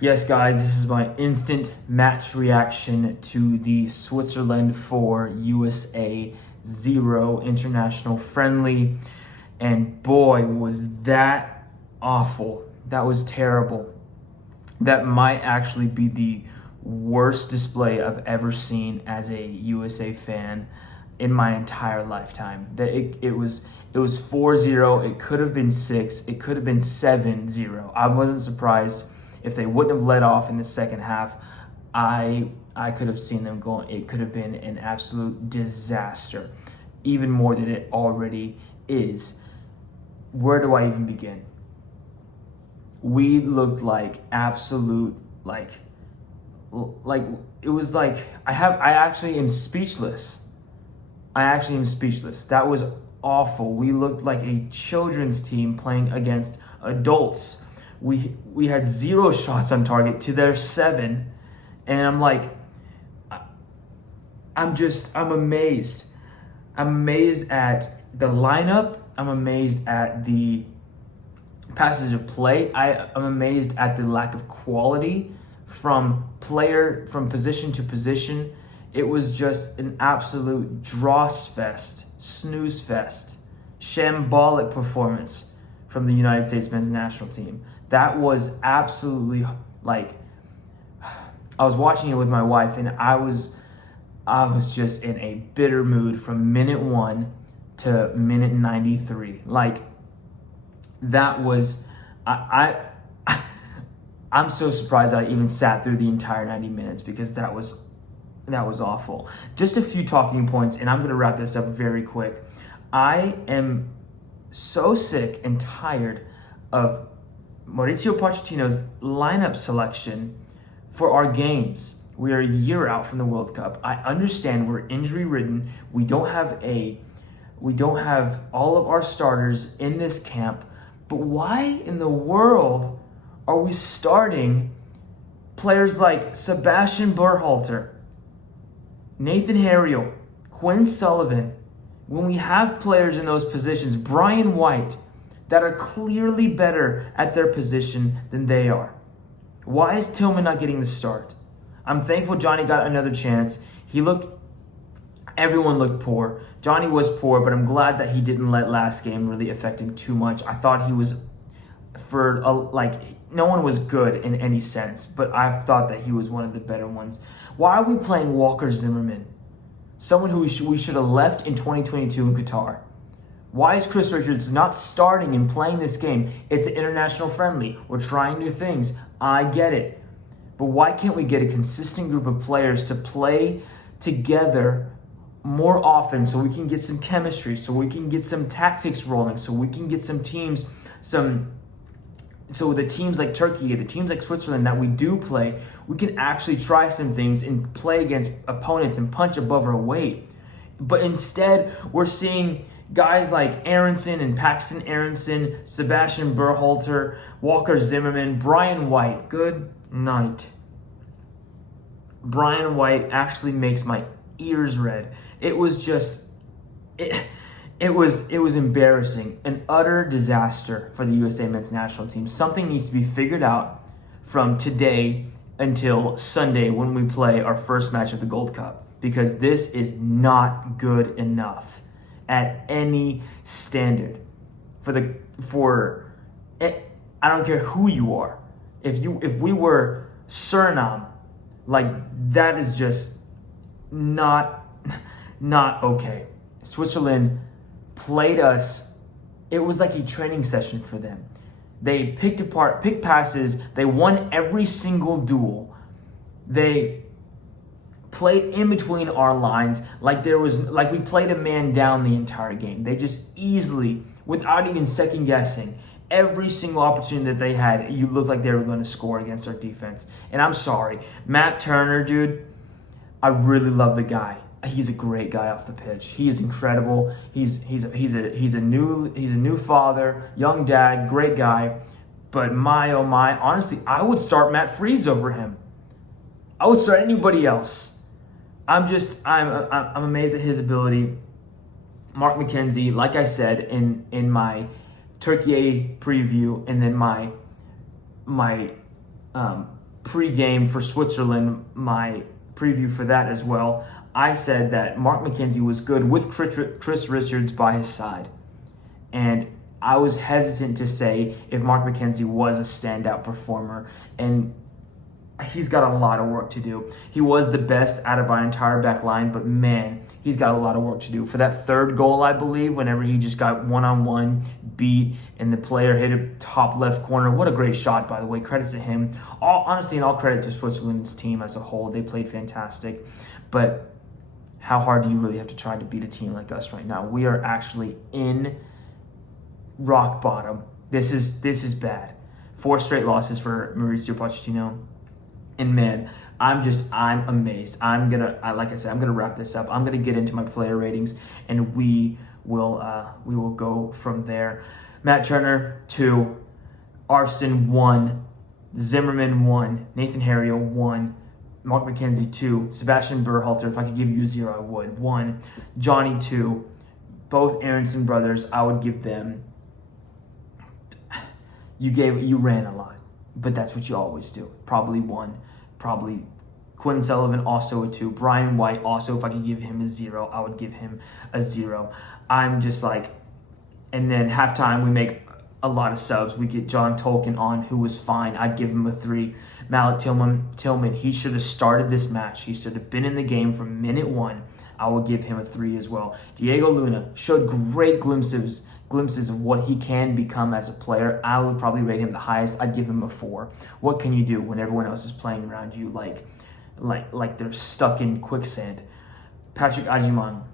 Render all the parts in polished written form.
Yes, guys, this is my instant match reaction to the Switzerland 4 USA 0 international friendly. And boy, was that awful. That was terrible. That might actually be the worst display I've ever seen as a USA fan in my entire lifetime. That it was 4-0. It could have been 6. It could have been 7-0. I wasn't surprised if they wouldn't have let off in the second half. I could have seen them going. It could have been an absolute disaster, even more than it already is. Where do I even begin? We looked like absolute like it was like I actually am speechless. That was awful. We looked like a children's team playing against adults. We had 0 shots on target to their 7, and I'm like, I'm amazed. I'm amazed at the lineup. I'm amazed at the passage of play. I'm amazed at the lack of quality from position to position. It was just an absolute dross fest, snooze fest, shambolic performance from the United States men's national team. That was absolutely like, I was watching it with my wife, and I was just in a bitter mood from minute 1 to minute 93. Like, that was, I'm so surprised I even sat through the entire 90 minutes because that was awful. Just a few talking points, and I'm going to wrap this up very quick. I am so sick and tired of Mauricio Pochettino's lineup selection for our games. We are a year out from the World Cup. I understand we're injury ridden. We don't have all of our starters in this camp. But why in the world are we starting players like Sebastian Berhalter, Nathan Harriel, Quinn Sullivan, when we have players in those positions, Brian White, that are clearly better at their position than they are? Why is Tillman not getting the start? I'm thankful Johnny got another chance. Everyone looked poor. Johnny was poor, but I'm glad that he didn't let last game really affect him too much. I thought he was, no one was good in any sense, but I thought that he was one of the better ones. Why are we playing Walker Zimmerman? Someone who we should have left in 2022 in Qatar. Why is Chris Richards not starting and playing this game? It's an international friendly. We're trying new things. I get it. But why can't we get a consistent group of players to play together more often so we can get some chemistry, so we can get some tactics rolling, so we can get some teams, so the teams like Turkey, the teams like Switzerland that we do play, we can actually try some things and play against opponents and punch above our weight. But instead, we're seeing guys like Aronson and Paxton Aronson, Sebastian Berhalter, Walker Zimmerman, Brian White. Good night. Brian White actually makes my ears red. It was just, it was embarrassing, an utter disaster for the USA men's national team. Something needs to be figured out from today until Sunday when we play our first match of the Gold Cup, because this is not good enough at any standard. I don't care who you are. If we were Suriname, like, that is just not okay. Switzerland played us. It was like a training session for them. They picked passes. They won every single duel. They played in between our lines like we played a man down the entire game. They just easily, without even second guessing, every single opportunity that they had, you looked like they were going to score against our defense. And I'm sorry, Matt Turner, dude, I really love the guy. He's a great guy off the pitch. He is incredible. He's a new father, young dad, great guy. But my oh my, honestly, I would start Matt Freese over him. I would start anybody else. I'm amazed at his ability. Mark McKenzie, like I said in my Turkey preview, and then my pre-game for Switzerland, my preview for that as well, I said that Mark McKenzie was good with Chris Richards by his side. And I was hesitant to say if Mark McKenzie was a standout performer, and he's got a lot of work to do. He was the best out of our entire back line, but man, he's got a lot of work to do. For that third goal, I believe, whenever he just got one-on-one beat and the player hit it top left corner. What a great shot, by the way. Credit to him. Honestly, and all credit to Switzerland's team as a whole. They played fantastic. But how hard do you really have to try to beat a team like us right now? We are actually in rock bottom. This is bad. 4 straight losses for Mauricio Pochettino. And man, I'm amazed. Like I said, I'm gonna wrap this up. I'm gonna get into my player ratings, and we will go from there. Matt Turner 2, Arsene 1, Zimmerman 1, Nathan Harriel 1, Mark McKenzie 2, Sebastian Berhalter. If I could give you a 0, I would 1, Johnny 2, both Aronson brothers. I would give them. You ran a lot, but that's what you always do. Probably 1. Probably Quinn Sullivan, also a 2. Brian White, also, if I could give him a 0, I would give him a 0. I'm just like, and then halftime, we make a lot of subs. We get John Tolkien on, who was fine. I'd give him a 3. Malik Tillman, he should have started this match. He should have been in the game from minute 1. I will give him a 3 as well. Diego Luna showed great glimpses of what he can become as a player. I would probably rate him the highest. I'd give him a 4. What can you do when everyone else is playing around you like they're stuck in quicksand? Patrick Agyemang,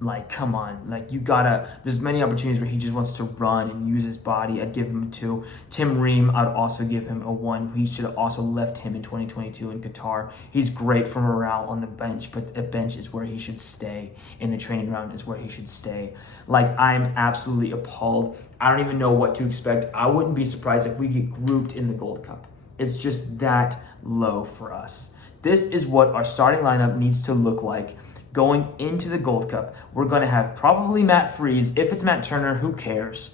like, come on. Like, you gotta, there's many opportunities where he just wants to run and use his body. I'd give him a 2. Tim Ream, I'd also give him a 1. He should have also left him in 2022 in Qatar. He's great for morale on the bench, but a bench is where he should stay. In the training ground is where he should stay. Like, I'm absolutely appalled. I don't even know what to expect. I wouldn't be surprised if we get grouped in the Gold Cup. It's just that low for us. This is what our starting lineup needs to look like. Going into the Gold Cup, we're going to have probably Matt Freese. If it's Matt Turner, who cares?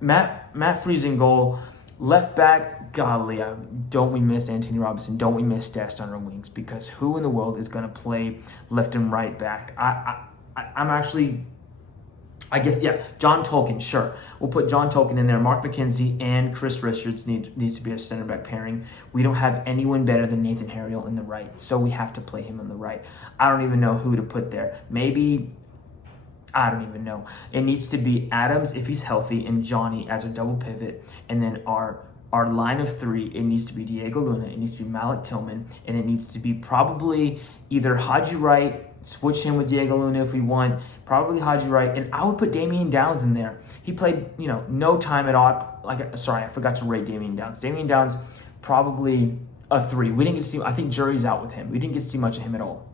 Matt Freese in goal. Left back, golly, don't we miss Anthony Robinson? Don't we miss Dest on our wings? Because who in the world is going to play left and right back? I'm actually... I guess, yeah, John Tolkien, sure. We'll put John Tolkien in there. Mark McKenzie and Chris Richards needs to be a center back pairing. We don't have anyone better than Nathan Harriel in the right, so we have to play him on the right. I don't even know who to put there. Maybe, I don't even know. It needs to be Adams, if he's healthy, and Johnny as a double pivot. And then our line of 3, it needs to be Diego Luna, it needs to be Malik Tillman, and it needs to be probably either Haji Wright, switch him with Diego Luna if we want, probably Haji Wright, and I would put Damian Downs in there. He played, no time at all. I forgot to rate Damian Downs. Damian Downs, probably a 3. We didn't get to see, I think jury's out with him. We didn't get to see much of him at all.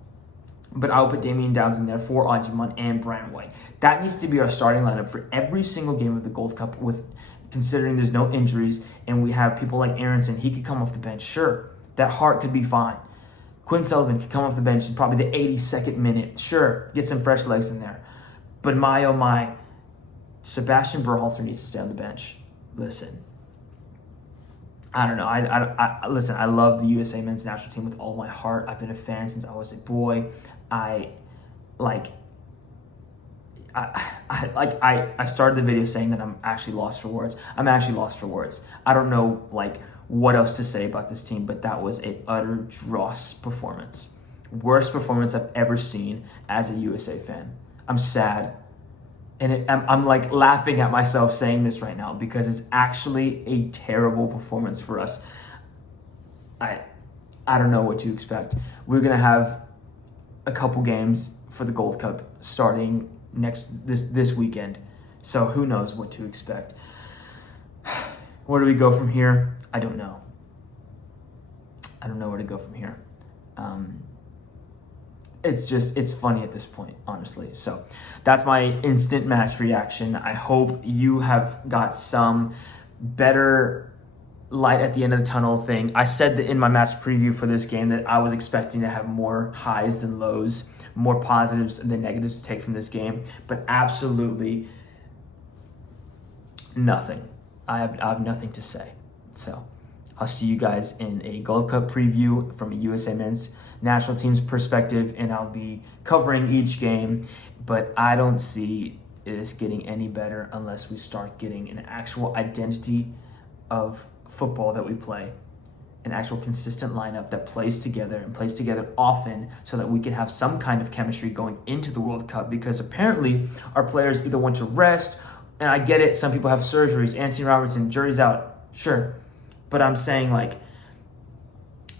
But I would put Damian Downs in there for Agyemang and Brian White. That needs to be our starting lineup for every single game of the Gold Cup, with considering there's no injuries and we have people like Aronson. He could come off the bench. Sure, that Hart could be fine. Quinn Sullivan could come off the bench in probably the 82nd minute. Sure, get some fresh legs in there. But my, oh my, Sebastian Berhalter needs to stay on the bench. Listen, I don't know. Listen, I love the USA men's national team with all my heart. I've been a fan since I was a boy. I started the video saying that I'm actually lost for words. I'm actually lost for words. I don't know, what else to say about this team, but that was an utter dross performance. Worst performance I've ever seen as a USA fan. I'm sad. And I'm laughing at myself saying this right now because it's actually a terrible performance for us. I don't know what to expect. We're going to have a couple games for the Gold Cup starting this weekend. So who knows what to expect. Where do we go from here? I don't know. I don't know where to go from here. It's funny at this point, honestly. So that's my instant match reaction. I hope you have got some better light at the end of the tunnel thing. I said that in my match preview for this game that I was expecting to have more highs than lows, more positives than negatives to take from this game, but absolutely nothing. I have nothing to say. So I'll see you guys in a Gold Cup preview from a USA men's national team's perspective, and I'll be covering each game. But I don't see this getting any better unless we start getting an actual identity of football that we play, an actual consistent lineup that plays together and plays together often so that we can have some kind of chemistry going into the World Cup, because apparently our players either want to rest, and I get it, some people have surgeries, Anthony Robertson, jury's out, sure, but I'm saying, like,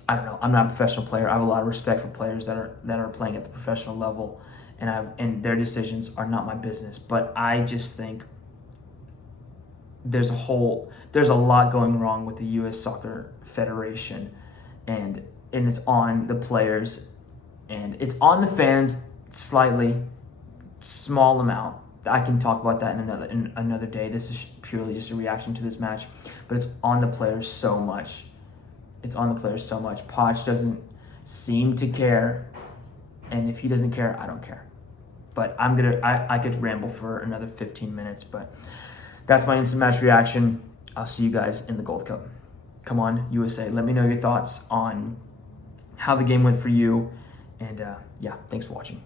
I don't know, I'm not a professional player. I have a lot of respect for players that are playing at the professional level, and their decisions are not my business, but I just think there's a lot going wrong with the U.S. Soccer Federation, and it's on the players, and it's on the fans slightly, small amount. I can talk about that in another day. This is purely just a reaction to this match, but it's on the players so much. It's on the players so much. Poch doesn't seem to care, and if he doesn't care, I don't care. But I could ramble for another 15 minutes, but that's my instant match reaction. I'll see you guys in the Gold Cup. Come on, USA. Let me know your thoughts on how the game went for you. And yeah, thanks for watching.